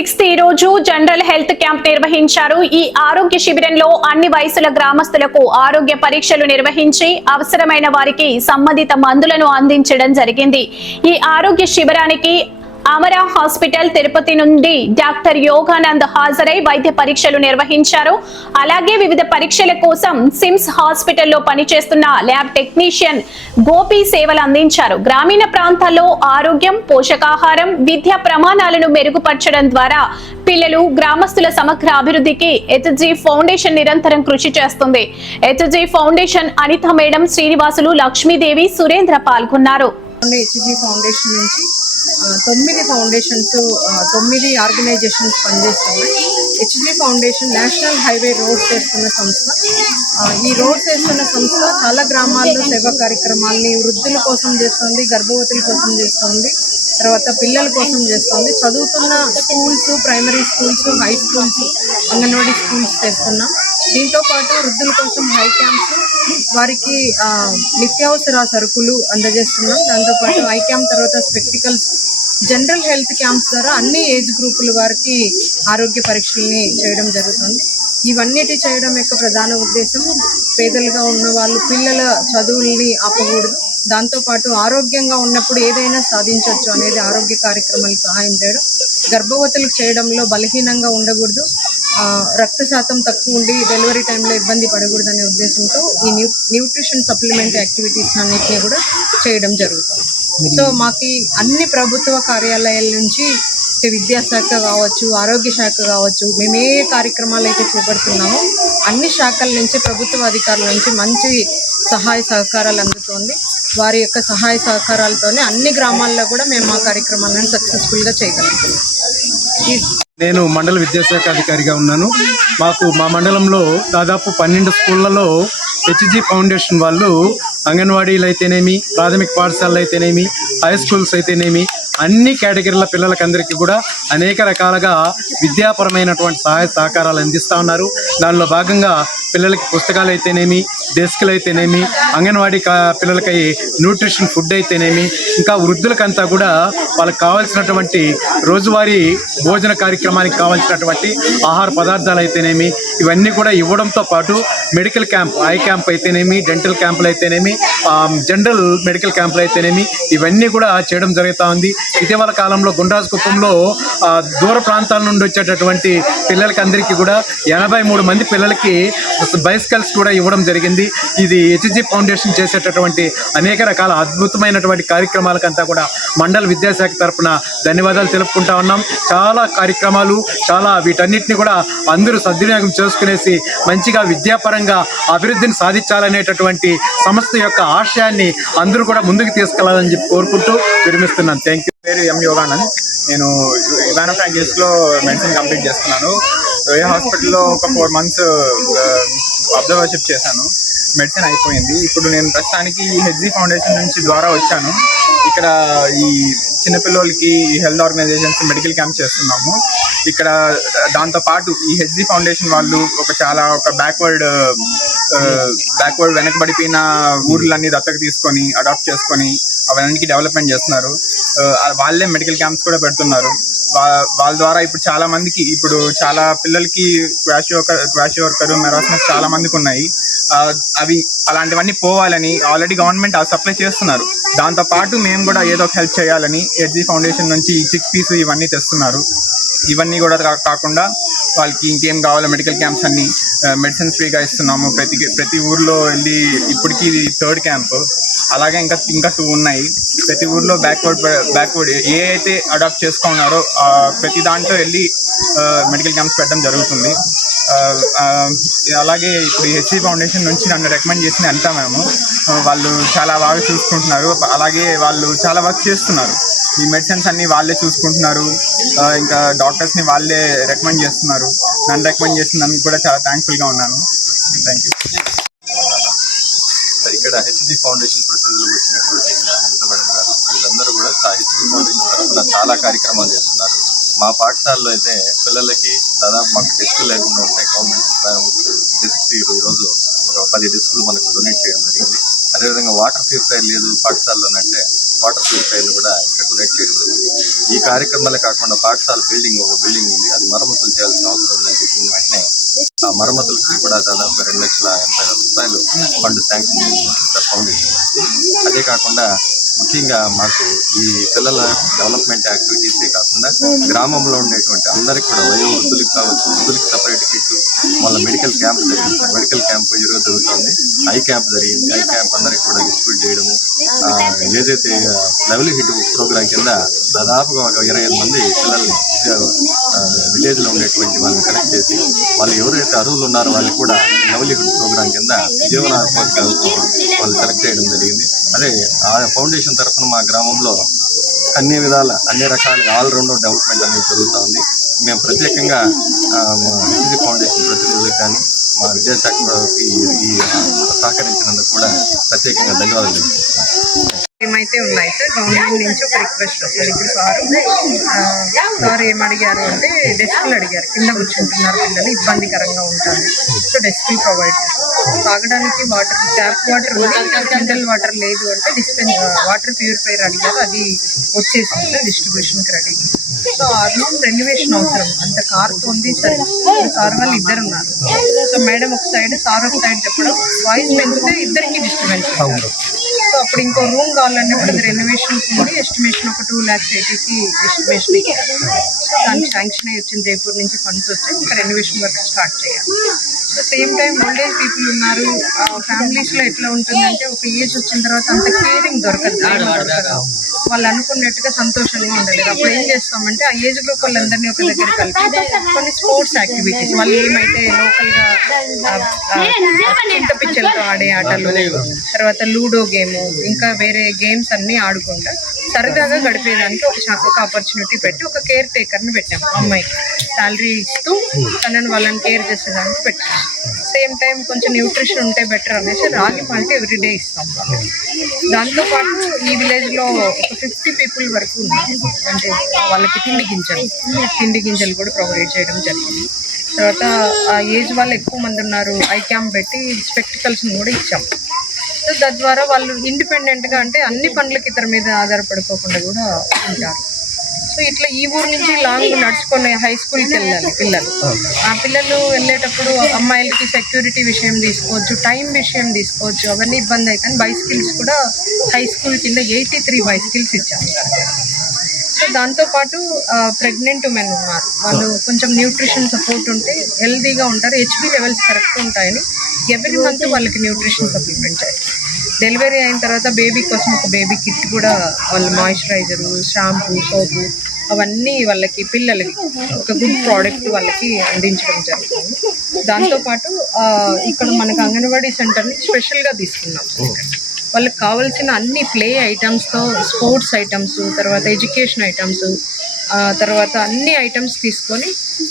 6th ఈ రోజు general health camp నిర్వహించారు. ఈ ఆరోగ్య శిబిరంలో అన్ని వయసుల గ్రామస్తులకు ఆరోగ్య పరీక్షలు నిర్వహించి అవసరమైన వారికి సంబంధిత మందులను అందించడం జరిగింది. ఈ ఆరోగ్య శిబిరానికి అమరా హాస్పిటల్ తిరుపతి నుండి డాక్టర్ యోగానంద్ హాజరై వైద్య పరీక్షలు నిర్వహించారు. అలాగే వివిధ పరీక్షల కోసం సిమ్స్ హాస్పిటల్లో పనిచేస్తున్న ల్యాబ్ టెక్నీషియన్ గోపి సేవలు అందించారు. గ్రామీణ ప్రాంతాల్లో ఆరోగ్యం, పోషకాహారం, విద్యా ప్రమాణాలను మెరుగుపరచడం ద్వారా పిల్లలు, గ్రామస్తుల సమగ్ర అభివృద్ధికి హెచ్జీ ఫౌండేషన్ నిరంతరం కృషి చేస్తుంది. HG foundation Anita madam, Srinivasulu, Lakshmidevi, Surendra పాల్గొన్నారు. హెచ్జీ ఫౌండేషన్ నుంచి 9 ఫౌండేషన్స్ 9 ఆర్గనైజేషన్స్ పనిచేస్తున్నాయి. HG foundation national highway roads వేస్తున్న సంస్థ. ఈ రోడ్స్ వేస్తున్న సంస్థ చాలా గ్రామాల్లో సేవా కార్యక్రమాలని వృద్ధుల కోసం చేస్తుంది, గర్భవతుల కోసం చేస్తుంది, తర్వాత పిల్లల కోసం చేస్తుంది. చదువుతున్న schools, primary schools, high schools, anganwadi schools చేస్తున్నాం. దీంతో పాటు వృద్ధుల కోసం హై క్యాంప్స్, వారికి నిత్యావసర సరుకులు అందజేస్తున్నాం. దాంతోపాటు ఐ క్యాంప్ తర్వాత స్పెక్టికల్స్, జనరల్ హెల్త్ క్యాంప్స్ ద్వారా అన్ని ఏజ్ గ్రూపుల వారికి ఆరోగ్య పరీక్షల్ని చేయడం జరుగుతుంది. ఇవన్నిటి చేయడం యొక్క ప్రధాన ఉద్దేశం పేదలుగా ఉన్న వాళ్ళు పిల్లల చదువుల్ని ఆపకూడదు, దాంతోపాటు ఆరోగ్యంగా ఉన్నప్పుడు ఏదైనా సాధించవచ్చు అనేది ఆరోగ్య కార్యక్రమాలు సహాయం చేయడం, గర్భవతులకు చేయడంలో బలహీనంగా ఉండకూడదు, రక్త శాతం తక్కువ ఉండి డెలివరీ టైంలో ఇబ్బంది పడకూడదు అనే ఉద్దేశంతో ఈ న్యూట్రిషన్ సప్లిమెంట్ యాక్టివిటీస్ అన్నింటినీ కూడా చేయడం జరుగుతుంది. సో మాకు అన్ని ప్రభుత్వ కార్యాలయాల నుంచి విద్యాశాఖ కావచ్చు, ఆరోగ్య శాఖ కావచ్చు, మేము ఏ కార్యక్రమాలు అయితే చేపడుతున్నామో అన్ని శాఖల నుంచి, ప్రభుత్వ అధికారుల నుంచి మంచి సహాయ సహకారాలు అందుతోంది. వారి యొక్క సహాయ సహకారాలతోనే అన్ని గ్రామాల్లో కూడా మేము మా కార్యక్రమాలను సక్సెస్ఫుల్గా చేయగలుగుతున్నాం. నేను మండల విద్యాశాఖ అధికారిగా ఉన్నాను. మా మండలంలో దాదాపు 12 స్కూళ్లలో హెచ్జీ ఫౌండేషన్ వాళ్ళు అంగన్వాడీలు అయితేనేమి, ప్రాథమిక పాఠశాలలు అయితేనేమి, హై స్కూల్స్ అయితేనేమి, అన్ని కేటగిరీల పిల్లలకందరికీ కూడా అనేక రకాలుగా విద్యాపరమైనటువంటి సహాయ సహకారాలు అందిస్తూ ఉన్నారు. దానిలో భాగంగా పిల్లలకి పుస్తకాలు అయితేనేమి, డెస్క్లు అయితేనేమి, అంగన్వాడీ పిల్లలకి న్యూట్రిషన్ ఫుడ్ అయితేనేమి, ఇంకా వృద్ధులకంతా కూడా వాళ్ళకి కావాల్సినటువంటి రోజువారీ భోజన కార్యక్రమానికి కావాల్సినటువంటి ఆహార పదార్థాలు అయితేనేమి ఇవన్నీ కూడా ఇవ్వడంతో పాటు మెడికల్ క్యాంప్, ఐ క్యాంప్ అయితేనేమి, డెంటల్ క్యాంపులు అయితేనేమి, జనరల్ మెడికల్ క్యాంపులు అయితేనేమి ఇవన్నీ కూడా చేయడం జరుగుతూ ఉంది. ఇటీవల కాలంలో గుండ్రాజుకుప్పంలో దూర ప్రాంతాల నుండి వచ్చేటటువంటి పిల్లలకి అందరికీ కూడా 83 మంది పిల్లలకి బైసికల్స్ కూడా ఇవ్వడం జరిగింది. ఇది హెచ్జీ ఫౌండేషన్ చేసేటటువంటి అనేక రకాల అద్భుతమైనటువంటి కార్యక్రమాలకంతా కూడా మండల విద్యాశాఖ తరఫున ధన్యవాదాలు తెలుపుకుంటా ఉన్నాం. చాలా కార్యక్రమాలు, వీటన్నిటిని కూడా అందరూ సద్వినియోగం చేసుకునేసి మంచిగా విద్యాపరంగా అభివృద్ధిని సాధించాలనేటటువంటి సంస్థ యొక్క ఆశయాన్ని అందరూ కూడా ముందుకు తీసుకెళ్లాలని చెప్పి కోరుకుంటూ విరమిస్తున్నాను. Thank you. పేరు ఎం యోగానంద్. నేను ఇవానా ఫ్రాంకైస్లో మెడిసిన్ కంప్లీట్ చేస్తున్నాను. ఏ హాస్పిటల్లో ఒక 4 months అబ్జర్వర్షిప్ చేశాను. మెడిసిన్ అయిపోయింది. ఇప్పుడు నేను ప్రస్తుతానికి హెచ్జీ ఫౌండేషన్ నుంచి ద్వారా వచ్చాను. ఇక్కడ ఈ చిన్నపిల్లలకి ఈ హెల్త్ ఆర్గనైజేషన్స్ మెడికల్ క్యాంప్ చేస్తున్నాము. ఇక్కడ దాంతోపాటు ఈ హెచ్జీ ఫౌండేషన్ వాళ్ళు ఒక బ్యాక్వర్డ్ వెనకబడిపోయిన ఊర్లన్నీ దత్తక తీసుకొని అడాప్ట్ చేసుకొని అవన్నీ డెవలప్మెంట్ చేస్తున్నారు. వాళ్ళే మెడికల్ క్యాంప్స్ కూడా పెడుతున్నారు. వాళ్ళ ద్వారా ఇప్పుడు చాలా పిల్లలకి క్వాషియోర్కర్, మెరాస్మస్ చాలా మందికి ఉన్నాయి. అలాంటివన్నీ పోవాలని ఆల్రెడీ గవర్నమెంట్ సప్లై చేస్తున్నారు. దాంతోపాటు మేము కూడా ఏదో ఒక హెల్ప్ చేయాలని హెచ్జీ ఫౌండేషన్ నుంచి చిక్పీస్ ఇవన్నీ తెస్తున్నారు. ఇవన్నీ కూడా కాకుండా వాళ్ళకి ఇంకేం కావాలో మెడికల్ క్యాంప్స్ అన్ని మెడిసిన్స్ ఫ్రీగా ఇస్తున్నాము. ప్రతి ఊర్లో వెళ్ళి ఇప్పటికీ ఇది 3rd క్యాంప్. అలాగే ఇంకా 2 ఉన్నాయి. ప్రతి ఊర్లో బ్యాక్వర్డ్ ఏ అయితే అడాప్ట్ చేసుకున్నారో ప్రతి దాంట్లో వెళ్ళి మెడికల్ క్యాంప్స్ పెట్టడం జరుగుతుంది. అలాగే ఇప్పుడు హెచ్జీ ఫౌండేషన్ నుంచి నన్ను రికమెండ్ చేసిన అంతా వాళ్ళు చాలా బాగా చూసుకుంటున్నారు. అలాగే వాళ్ళు చాలా వర్క్ చేస్తున్నారు. ఈ మెడిసిన్స్ అన్నీ వాళ్ళే చూసుకుంటున్నారు. ఇంకా డాక్టర్స్ని వాళ్ళే రికమెండ్ చేస్తున్నారు. నన్ను రికమెండ్ చేసినందుకు కూడా చాలా థ్యాంక్ఫుల్గా ఉన్నాను. Thank you. ఇక్కడ హెచ్జీ ఫౌండేషన్ ప్రతినిధులు వచ్చినటువంటి అనిత మేడం గారు వీళ్ళందరూ కూడా హెచ్జీ ఫౌండేషన్ తరఫున చాలా కార్యక్రమాలు చేస్తున్నారు. మా పాఠశాలలో అయితే పిల్లలకి దాదాపు మాకు డెస్క్ లేకుండా ఉంటాయి. గవర్నమెంట్ డెస్క్ ఈరోజు ఒక 10 డెస్కులు మనకు డొనేట్ చేయడం జరిగింది. అదేవిధంగా వాటర్ ప్యూరిఫైర్ లేదు పాఠశాలలోనంటే వాటర్ ప్యూరిఫైర్లు కూడా ఇక్కడ డొనేట్ చేయడం జరిగింది. ఈ కార్యక్రమాలే కాకుండా పాఠశాల ఒక బిల్డింగ్ ఉంది, అది మరమ్మతులు చేయాల్సిన అవసరం ఉందని చెప్పిన వెంటనే ఆ మరమ్మతులకి కూడా దాదాపు 2,80,000 ఫండ్ శాంక్షన్ చేసింది సార్ ఫౌండేషన్ నుంచి. అదే కాకుండా ముఖ్యంగా మాకు ఈ పిల్లల డెవలప్మెంట్ యాక్టివిటీసే కాకుండా గ్రామంలో ఉండేటువంటి అందరికీ కూడా వృద్ధులకు కావచ్చు, వృద్ధులకు సపరేట్ కిట్, మళ్ళీ మెడికల్ క్యాంప్ జరిగింది సార్. మెడికల్ క్యాంప్ ఈరోజు జరుగుతుంది. ఐ క్యాంప్ జరిగింది. ఐ క్యాంప్ అందరికి కూడా డిస్ట్రిబ్యూట్ చేయడము, ఏదైతే లైవ్లీహుడ్ ప్రోగ్రాం కింద దాదాపుగా ఒక 25 మంది పిల్లల్ని విలేజ్లో ఉండేటువంటి వాళ్ళని కలెక్ట్ చేసి వాళ్ళు ఎవరైతే అర్హులు ఉన్నారో వాళ్ళకి కూడా లైవ్లీహుడ్ ప్రోగ్రాం కింద జీవనోపాధి వాళ్ళు సెలెక్ట్ చేయడం జరిగింది. అదే ఆ ఫౌండేషన్ తరఫున మా గ్రామంలో అన్ని విధాల అన్ని రకాలుగా ఆల్రౌండర్ డెవలప్మెంట్ అనేది జరుగుతూ ఉంది. మేము ప్రత్యేకంగా మా హెచ్జీ ఫౌండేషన్ ప్రతినిధులకు కానీ మా విద్యాశాఖకి ఈ సహకరించినందుకు కూడా ప్రత్యేకంగా ధన్యవాదాలు తెలుపుతున్నాను. ఏమైతే ఉన్నాయి సార్, గవర్నమెంట్ నుంచి ఒక రిక్వెస్ట్ వస్తుంది. ఇప్పుడు సార్ ఏమడిగారు అంటే డెస్క్లు అడిగారు. కింద కూర్చుంటున్నారు పిల్లలు, ఇబ్బందికరంగా ఉంటుంది. సో డెస్క్లు ప్రొవైడ్ చేస్తారు. తాగడానికి వాటర్, ట్యాప్ వాటర్ ఉంది, మినరల్ వాటర్ లేదు అంటే వాటర్ ప్యూరిఫైర్ అడిగారు. అది వచ్చేసింది సార్, డిస్ట్రిబ్యూషన్కి రెడీ. సో ఆ రూమ్ రెన్యువేషన్ అవసరం, అంత కార్తో ఉంది సార్. సార్ వాళ్ళు ఇద్దరు ఉన్నారు. సో మేడం ఒక సైడ్, సార్ ఒక సైడ్ చెప్పడం, వాయిస్ పెంచితే ఇద్దరికి డిస్టర్బెన్స్. సో అప్పుడు ఇంకో రూమ్ కావాలన్నప్పుడు అది రెనోవేషన్స్ ఉంది. ఎస్టిమేషన్ ఒక 2,80,000కి ఎస్టిమేషన్. సో దానికి శాంక్షన్ అయ్యి వచ్చింది. జైపూర్ నుంచి ఫండ్స్ వస్తే ఇంకా రెనోవేషన్ వర్క్ స్టార్ట్ చేయాలి. So same time old age people ఉన్నారు. ఫ్యామిలీస్లో ఎట్లా ఉంటుందంటే ఒక ఏజ్ వచ్చిన తర్వాత అంత కేరింగ్ దొరకదు. వాళ్ళు అనుకున్నట్టుగా సంతోషంగా ఉండలేదు. అప్పుడు ఏం చేస్తామంటే ఆ ఏజ్ గ్రూప్ వాళ్ళందరినీ ఒక దగ్గర కలిపి కొన్ని స్పోర్ట్స్ యాక్టివిటీస్, వాళ్ళు ఏమైతే లోకల్గా చింత పిచ్చలతో ఆడే ఆటలు, తర్వాత లూడో గేమ్, ఇంకా వేరే గేమ్స్ అన్నీ ఆడుకుంటా సరదాగా గడిపేదానికి ఒక ఆపర్చునిటీ పెట్టి ఒక కేర్ టేకర్ని పెట్టాము. అమ్మాయికి శాలరీ ఇస్తూ తనని వాళ్ళని కేర్ చేసేదానికి పెట్టాము. సేమ్ టైం కొంచెం న్యూట్రిషన్ ఉంటే బెటర్ అనేసి రాగి పంట ఎవ్రీడే ఇస్తాం. దాంతోపాటు ఈ విలేజ్లో ఒక 50 పీపుల్ వరకు ఉన్నారు. అంటే వాళ్ళకి తిండి గింజలు కూడా ప్రొవైడ్ చేయడం జరిగింది. తర్వాత ఆ ఏజ్ వాళ్ళు ఎక్కువ మంది ఉన్నారు. ఐ క్యాంప్ పెట్టి స్పెక్టికల్స్ని కూడా ఇచ్చాం. సో తద్వారా వాళ్ళు ఇండిపెండెంట్గా, అంటే అన్ని పనులకి ఇతర మీద ఆధారపడుకోకుండా కూడా ఉంటారు. సో ఇట్లా ఈ ఊరు నుంచి లాంగ్ నడుచుకొని హై స్కూల్కి వెళ్ళాలి పిల్లలు. ఆ పిల్లలు వెళ్ళేటప్పుడు అమ్మాయిలకి సెక్యూరిటీ విషయం తీసుకోవచ్చు, టైం విషయం తీసుకోవచ్చు, అవన్నీ ఇబ్బంది అవుతాయి. బైసికిల్స్ కూడా హై స్కూల్ కింద 83 బైసికిల్స్ ఇచ్చాము సార్. సో దాంతోపాటు ప్రెగ్నెంట్ ఉమెన్ ఉన్నారు. వాళ్ళు కొంచెం న్యూట్రిషన్ సపోర్ట్ ఉంటే హెల్తీగా ఉంటారు. హెచ్బి లెవెల్స్ కరెక్ట్ ఉంటాయని ఎవ్రీ మంత్ వాళ్ళకి న్యూట్రిషన్ సప్లిమెంట్ చేస్తారు. డెలివరీ అయిన తర్వాత బేబీ కోసం ఒక బేబీ కిట్ కూడా, వాళ్ళ మాయిశ్చరైజరు, షాంపూ, సోపు అవన్నీ వాళ్ళకి పిల్లలకి ఒక గుడ్ ప్రోడక్ట్ వాళ్ళకి అందించడం జరుగుతుంది. దాంతోపాటు ఇక్కడ మనకు అంగన్వాడీ సెంటర్ని స్పెషల్గా తీసుకున్నాం. వాళ్ళకి కావాల్సిన అన్ని ప్లే ఐటమ్స్తో స్పోర్ట్స్ ఐటమ్స్, తర్వాత ఎడ్యుకేషన్ ఐటమ్స్, తర్వాత అన్ని ఐటమ్స్ తీసుకొని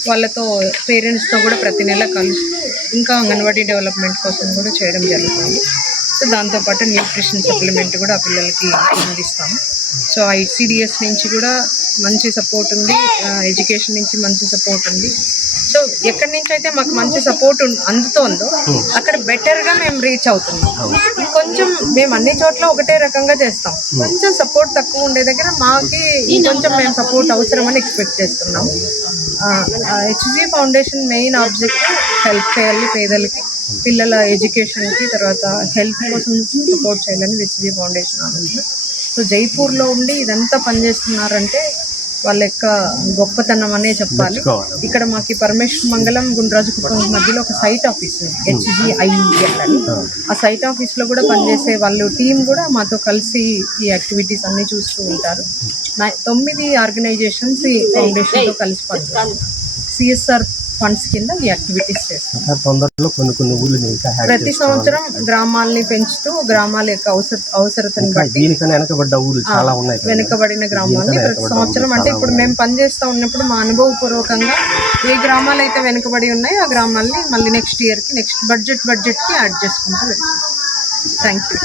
వాళ్ళతో పేరెంట్స్తో కూడా ప్రతి నెల కలుస్తూ ఇంకా అంగన్వాడీ డెవలప్మెంట్ కోసం కూడా చేయడం జరుగుతుంది. సో దాంతోపాటు న్యూట్రిషన్ సప్లిమెంట్ కూడా ఆ పిల్లలకి అందిస్తాము. సో ICDS నుంచి కూడా మంచి సపోర్ట్ ఉంది, ఎడ్యుకేషన్ నుంచి మంచి సపోర్ట్ ఉంది. సో ఎక్కడి నుంచి అయితే మాకు మంచి సపోర్ట్ అందుతోందో అక్కడ బెటర్గా మేము రీచ్ అవుతున్నాం. కొంచెం మేము అన్ని చోట్ల ఒకటే రకంగా చేస్తాం. కొంచెం సపోర్ట్ తక్కువ ఉండే దగ్గర మాకి ఇంకొంచెం మేము సపోర్ట్ అవసరమని ఎక్స్పెక్ట్ చేస్తున్నాం. HG foundation main objective help చేయాలి పేదలకి, పిల్లల ఎడ్యుకేషన్కి, తర్వాత హెల్త్ కోసం సపోర్ట్ చేయాలని హెచ్జీ ఫౌండేషన్ ఆలోచన. సో జైపూర్లో ఉండి ఇదంతా పనిచేస్తున్నారంటే వాళ్ళ యొక్క గొప్పతనం అనే చెప్పాలి. ఇక్కడ మాకు పరమేశ్వర మంగళం గుండ్రాజుకుప్పం మధ్యలో ఒక సైట్ ఆఫీస్ ఉంది, HGIEL అని. ఆ సైట్ ఆఫీస్లో కూడా పనిచేసే వాళ్ళు టీం కూడా మాతో కలిసి ఈ యాక్టివిటీస్ అన్నీ చూస్తూ ఉంటారు. 9 ఆర్గనైజేషన్స్ ఈ ఫౌండేషన్తో కలిసి పనిచేస్తారు. CSR ఫండ్స్ కింద ఈ యాక్టివిటీస్ చేస్తాం. కొన్ని ఊర్లు ప్రతి సంవత్సరం గ్రామాలని పెంచుతూ గ్రామాల యొక్క అవసరతను బట్టి వెనుకబడిన గ్రామాలని ప్రతి సంవత్సరం, అంటే ఇప్పుడు మేము పనిచేస్తూ ఉన్నప్పుడు మా అనుభవపూర్వకంగా ఏ గ్రామాలు అయితే వెనుకబడి ఉన్నాయో ఆ గ్రామాలని మళ్ళీ నెక్స్ట్ ఇయర్కి నెక్స్ట్ బడ్జెట్కి యాడ్ చేసుకుంటూ వెళ్తాం. Thank you.